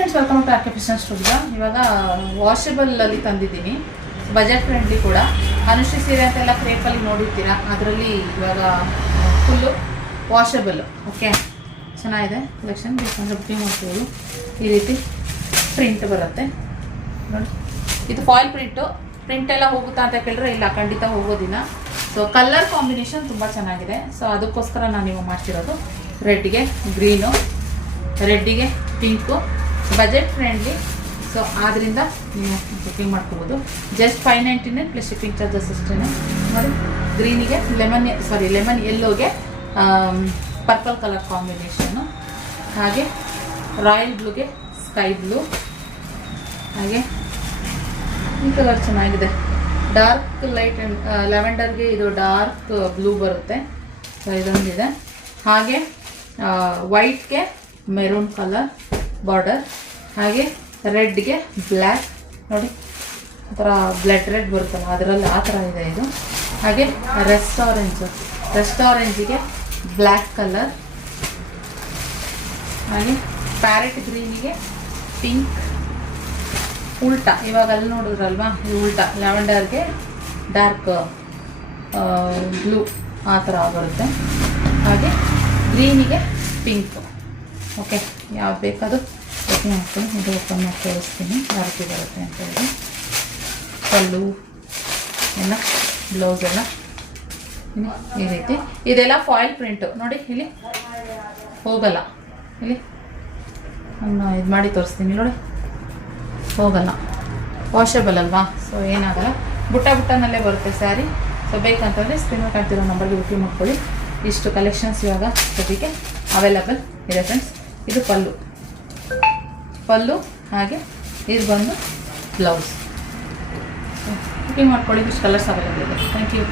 Friends, welcome to RK fashion studio. ಇವಾಗ ವಾಷಬಲಲ್ಲಿ ತಂದಿದ್ದೀನಿ, ಬಜೆಟ್ ಫ್ರೆಂಡ್ಲಿ ಕೂಡ. ಅನುಶ್ರೀ ಸೀರೆ ಅಂತೆಲ್ಲ ಕ್ರೇಪಲ್ಲಿ ನೋಡಿರ್ತೀರಾ, ಅದರಲ್ಲಿ ಇವಾಗ ಫುಲ್ಲು ವಾಷಬಲ್. ಓಕೆ, ಚೆನ್ನಾಗಿದೆ ಕಲೆಕ್ಷನ್. ಬೇಕಂದರೆ ಬುಕಿಂಗ್ ಮಾಡ್ಬೋದು. ಈ ರೀತಿ ಪ್ರಿಂಟ್ ಬರುತ್ತೆ ನೋಡಿ. ಇದು ಫಾಯಿಲ್ ಪ್ರಿಂಟ್ ಎಲ್ಲ ಹೋಗುತ್ತಾ ಅಂತ ಕೇಳಿದ್ರೆ ಇಲ್ಲ, ಖಂಡಿತ ಹೋಗೋದಿಲ್ಲ. ಸೊ ಕಲರ್ ಕಾಂಬಿನೇಷನ್ ತುಂಬ ಚೆನ್ನಾಗಿದೆ. ಸೊ ಅದಕ್ಕೋಸ್ಕರ ನಾನು ನೀವು ಮಾಡ್ತಿರೋದು. ರೆಡ್ಗೆ ಗ್ರೀನು, ರೆಡ್ಡಿಗೆ ಪಿಂಕು, ಬಜೆಟ್ ಫ್ರೆಂಡ್ಲಿ. ಸೊ ಆದ್ದರಿಂದ ನೀವು ಬುಕಿಂಗ್ ಮಾಡ್ಕೋಬೋದು. ಜಸ್ಟ್ 599 ಪ್ಲಸ್ ಶಿಪ್ಪಿಂಗ್ ಚಾರ್ಜಸ್ ಅಷ್ಟೇ ನೋಡಿ. ಗ್ರೀನಿಗೆ ಲೆಮನ್ ಯೆಲ್ಲೋಗೆ ಪರ್ಪಲ್ ಕಲರ್ ಕಾಂಬಿನೇಷನ್ನು, ಹಾಗೆ ರಾಯಲ್ ಬ್ಲೂಗೆ ಸ್ಕೈ ಬ್ಲೂ, ಹಾಗೆ ಈ ಕಲರ್ ಚೆನ್ನಾಗಿದೆ. ಡಾರ್ಕ್ ಲೈಟ್ ಆ್ಯಂಡ್ ಲ್ಯಾವೆಂಡರ್ಗೆ ಇದು ಡಾರ್ಕ್ ಬ್ಲೂ ಬರುತ್ತೆ. ಸೊ ಇದೊಂದಿದೆ. ಹಾಗೆ ವೈಟ್ಗೆ ಮೆರೂನ್ ಕಲರ್ ಬಾರ್ಡರ್, ಹಾಗೆ ರೆಡ್ಗೆ ಬ್ಲ್ಯಾಕ್ ನೋಡಿ, ಆ ಥರ ಬ್ಲಡ್ ರೆಡ್ ಬರುತ್ತಲ್ಲ ಅದರಲ್ಲಿ ಆ ಥರ ಇದೆ ಇದು. ಹಾಗೆ ರೆಸ್ಟ್ ಆರೆಂಜಿಗೆ ಬ್ಲ್ಯಾಕ್ ಕಲರ್, ಹಾಗೆ ಪ್ಯಾರೆಟ್ ಗ್ರೀನಿಗೆ ಪಿಂಕ್, ಉಲ್ಟಾ ಇವಾಗ ಅಲ್ಲಿ ನೋಡಿದ್ರಲ್ವಾ, ಇದು ಉಲ್ಟಾ ಲ್ಯಾವೆಂಡರ್ಗೆ ಡಾರ್ಕ್ ಬ್ಲೂ ಆ ಥರ ಬರುತ್ತೆ. ಹಾಗೆ ಗ್ರೀನಿಗೆ ಪಿಂಕ್. ಓಕೆ, ಯಾವ್ದು ಬೇಕಾದರೂ ಓಪನ್ ಮಾಡ್ತೀನಿ. ಇದು ಓಪನ್ ಮಾಡಿ ತೋರಿಸ್ತೀನಿ ಯಾವ ರೀತಿ ಬರುತ್ತೆ ಅಂತ ಹೇಳಿ. ಪಲ್ಲು ಎಲ್ಲ, ಬ್ಲೌಸ್ ಎಲ್ಲ ಈ ರೀತಿ. ಇದೆಲ್ಲ ಫಾಯಿಲ್ ಪ್ರಿಂಟು ನೋಡಿ. ಇಲ್ಲಿ ಹೋಗಲ್ಲ, ಇಲ್ಲಿ ನಾನು ಇದು ಮಾಡಿ ತೋರಿಸ್ತೀನಿ ನೋಡಿ, ಹೋಗಲ್ಲ. ವಾಷಬಲ್ ಅಲ್ವಾ, ಸೊ ಏನಾಗಲ್ಲ. ಬುಟ್ಟನಲ್ಲೇ ಬರುತ್ತೆ ಸ್ಯಾರಿ. ಸೊ ಬೇಕಂತಂದರೆ ಸ್ಕ್ರೀನ್ ಮೇಲೆ ಕಾಣ್ತಿರೋ ನಂಬರ್ಗೆ ಬುಕಿಂಗ್ ಮಾಡ್ಕೊಳ್ಳಿ. ಇಷ್ಟು ಕಲೆಕ್ಷನ್ಸ್ ಇವಾಗ ಸದ್ಯಕ್ಕೆ ಅವೈಲಬಲ್ ಇದೆ ಫ್ರೆಂಡ್ಸ್. ಇದು ಪಲ್ಲು, ಹಾಗೆ ಇದು ಬಂದು ಬ್ಲೌಸ್. ಬುಕಿಂಗ್ ಮಾಡ್ಕೊಳ್ಳಿ. ಇಷ್ಟು ಕಲರ್ಸ್ ಅವೈಲಬಲ್ ಇದೆ. Thank you.